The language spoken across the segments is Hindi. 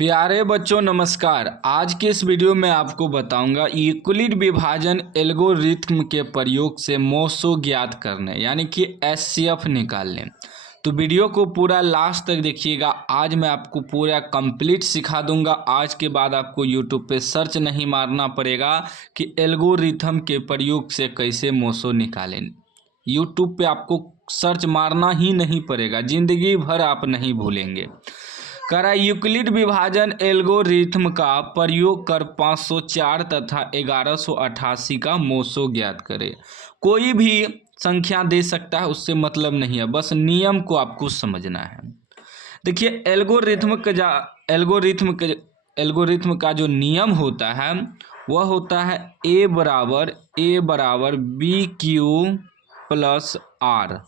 प्यारे बच्चों नमस्कार। आज के इस वीडियो में आपको बताऊंगा यूक्लिड विभाजन एल्गोरिथ्म के प्रयोग से मोसो ज्ञात करने यानी कि एचसीएफ निकालने। तो वीडियो को पूरा लास्ट तक देखिएगा। आज मैं आपको पूरा कंप्लीट सिखा दूंगा। आज के बाद आपको यूट्यूब पे सर्च नहीं मारना पड़ेगा कि एल्गोरिथ्म के प्रयोग से कैसे मोसो निकालें। यूट्यूब पे आपको सर्च मारना ही नहीं पड़ेगा, जिंदगी भर आप नहीं भूलेंगे। करा यूक्लिड विभाजन एल्गोरिथ्म का प्रयोग कर 504 तथा 1188 का मोसो ज्ञात करें। कोई भी संख्या दे सकता है, उससे मतलब नहीं है, बस नियम को आपको समझना है। देखिए एल्गोरिथ्म का जो नियम होता है वह होता है ए बराबर बी क्यू प्लस आर।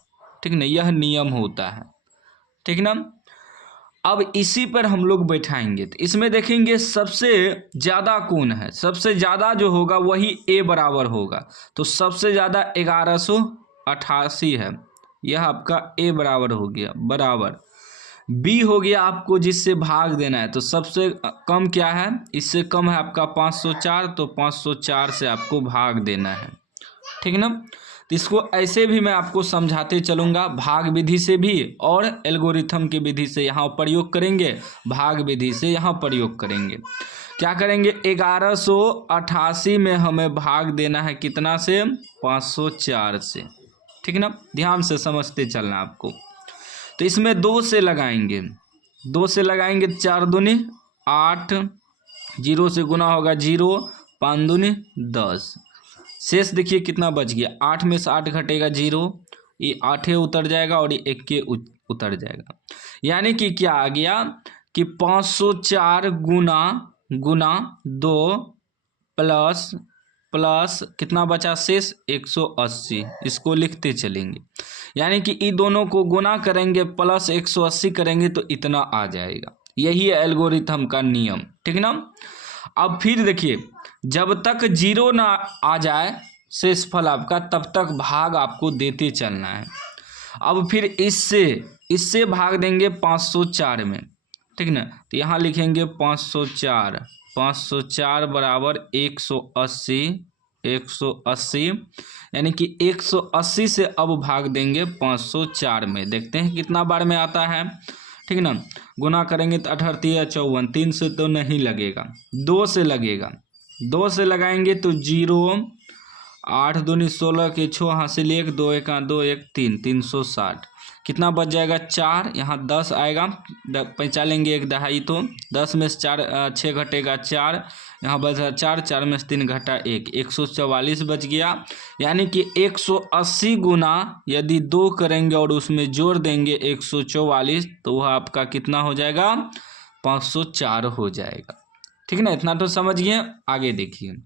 ठीक ना, यह नियम होता है। ठीक ना। अब इसी पर हम लोग बैठाएंगे तो इसमें देखेंगे सबसे ज़्यादा कौन है। सबसे ज़्यादा जो होगा वही ए बराबर होगा। तो सबसे ज़्यादा 1188 है, यह आपका ए बराबर हो गया। बराबर बी हो गया आपको जिससे भाग देना है। तो सबसे कम क्या है, इससे कम है आपका 504, तो 504 से आपको भाग देना है। ठीक ना। तो इसको ऐसे भी मैं आपको समझाते चलूँगा, भाग विधि से भी और एल्गोरिथम की विधि से यहाँ प्रयोग करेंगे, भाग विधि से यहाँ प्रयोग करेंगे। क्या करेंगे, 1188 में हमें भाग देना है कितना से, 504 से। ठीक ना, ध्यान से समझते चलना आपको। तो इसमें 2 से लगाएंगे, 2 से लगाएंगे 4 दूनी 8, 0 से गुना होगा 0, 5 दूनी 10। शेष देखिए कितना बच गया, 8 में से 8 घटेगा 0, ये 8 उतर जाएगा और ये 1 उतर जाएगा। यानी कि क्या आ गया कि 504 गुना 2 प्लस कितना बचा शेष, 180। इसको लिखते चलेंगे। यानी कि इन दोनों को गुना करेंगे प्लस 180 करेंगे तो इतना आ जाएगा। यही है एल्गोरिथम का नियम। ठीक ना। अब फिर देखिए, जब तक 0 ना आ जाए शेषफल आपका, तब तक भाग आपको देते चलना है। अब फिर इससे भाग देंगे 504 में। ठीक ना। तो यहाँ लिखेंगे 504 बराबर 180 यानी कि 180 से अब भाग देंगे 504 में। देखते हैं कितना बार में आता है। ठीक ना। गुना करेंगे तो 18 या 54, 3 से तो नहीं लगेगा, 2 से लगेगा। 2 से लगाएंगे तो 0, 8 दूनी 16 के 6 हासिल 1, 2 1 2 1 3, 360। कितना बच जाएगा 4, यहाँ 10 आएगा, पैंचा लेंगे 1 दहाई, तो 10 में से 6 घटेगा 4, यहाँ बचा 4, 4 में से 3 घटा 1, 144 बच गया। यानी कि 180 गुना यदि 2 करेंगे और उसमें जोड़ देंगे 144, तो वह आपका कितना हो जाएगा, 504 हो जाएगा। ठीक ना, इतना तो समझ गए। आगे देखिए,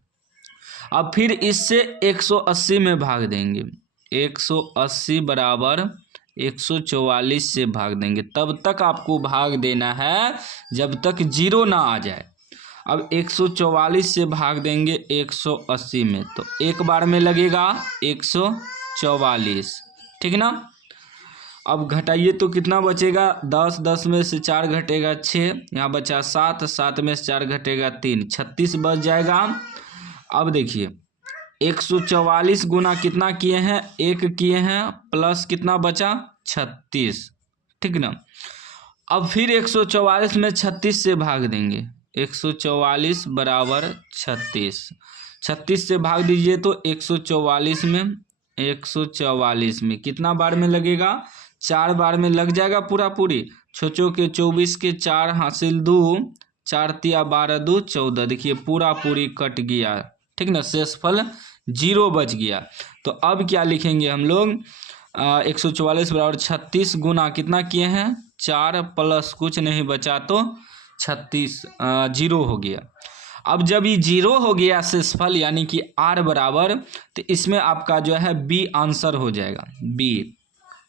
अब फिर इससे 180 में भाग देंगे, 180 बराबर 144 से भाग देंगे। तब तक आपको भाग देना है जब तक 0 ना आ जाए। अब 144 से भाग देंगे 180 में, तो एक बार में लगेगा 144। ठीक ना। अब घटाइए तो कितना बचेगा, 10, 10 में से 4 घटेगा 6, यहाँ बचा 7, 7 में से 4 घटेगा 3, 36 बच जाएगा। अब देखिए 144 गुना कितना किए हैं, 1 किए हैं, प्लस कितना बचा 36। ठीक ना। अब फिर 144 में 36 से भाग देंगे, 144 बराबर 36, 36 से भाग दीजिए तो 144 में कितना बार में लगेगा, 4 बार में लग जाएगा पूरी। छोचो के 24 के 4 हासिल 2, 4 तिया 12 2 14। देखिए पूरी कट गया। ठीक ना, शेषफल 0 बच गया। तो अब क्या लिखेंगे हम लोग, 144 बराबर 36 गुना कितना किए हैं, 4 प्लस कुछ नहीं बचा तो 36, 0 हो गया। अब जब ये 0 हो गया शेषफल यानी कि r बराबर, तो इसमें आपका जो है b आंसर हो जाएगा। b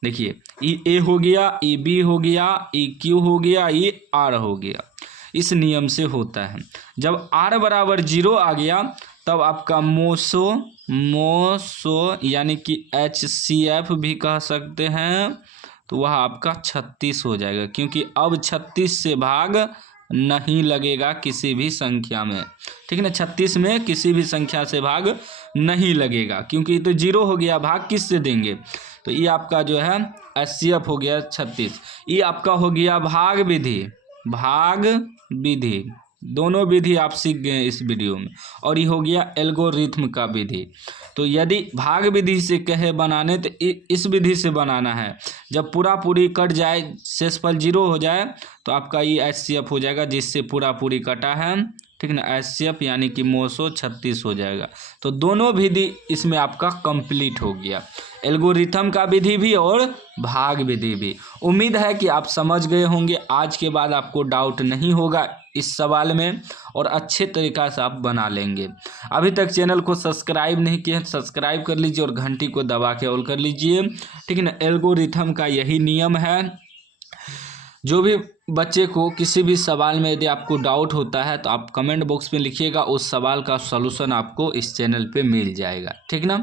देखिए, ये a हो गया, ये b हो गया, ये q हो गया, ये r हो गया। इस नियम से होता है। जब r बराबर 0 आ गया तब आपका मोसो यानी कि HCF भी कह सकते हैं, तो वह आपका 36 हो जाएगा, क्योंकि अब 36 से भाग नहीं लगेगा किसी भी संख्या में, ठीक है ना। 36 में किसी भी संख्या से भाग नहीं लगेगा, क्योंकि ये तो 0 हो गया, भाग किस से देंगे। तो ये आपका जो है HCF हो गया 36। ये आपका हो गया भाग विधि, भाग विधि दोनों विधि आप सीख गए इस वीडियो में। और ये हो गया एल्गोरिथम का विधि। तो यदि भाग विधि से कहे बनाने तो इस विधि से बनाना है। जब पूरा पूरी कट जाए, शेषफल 0 हो जाए, तो आपका ये HCF हो जाएगा, जिससे पूरा पूरी कटा है, ठीक ना। HCF यानी कि 936 हो जाएगा। तो दोनों विधि इसमें आपका कंप्लीट हो गया, एल्गोरिथम का विधि भी और भाग विधि भी। उम्मीद है कि आप समझ गए होंगे। आज के बाद आपको डाउट नहीं होगा इस सवाल में, और अच्छे तरीक़ा से आप बना लेंगे। अभी तक चैनल को सब्सक्राइब नहीं किए, सब्सक्राइब कर लीजिए और घंटी को दबा के ऑल कर लीजिए, ठीक है ना। एल्गोरिथम का यही नियम है। जो भी बच्चे को किसी भी सवाल में यदि आपको डाउट होता है तो आप कमेंट बॉक्स में लिखिएगा, उस सवाल का सॉल्यूशन आपको इस चैनल पे मिल जाएगा, ठीक ना।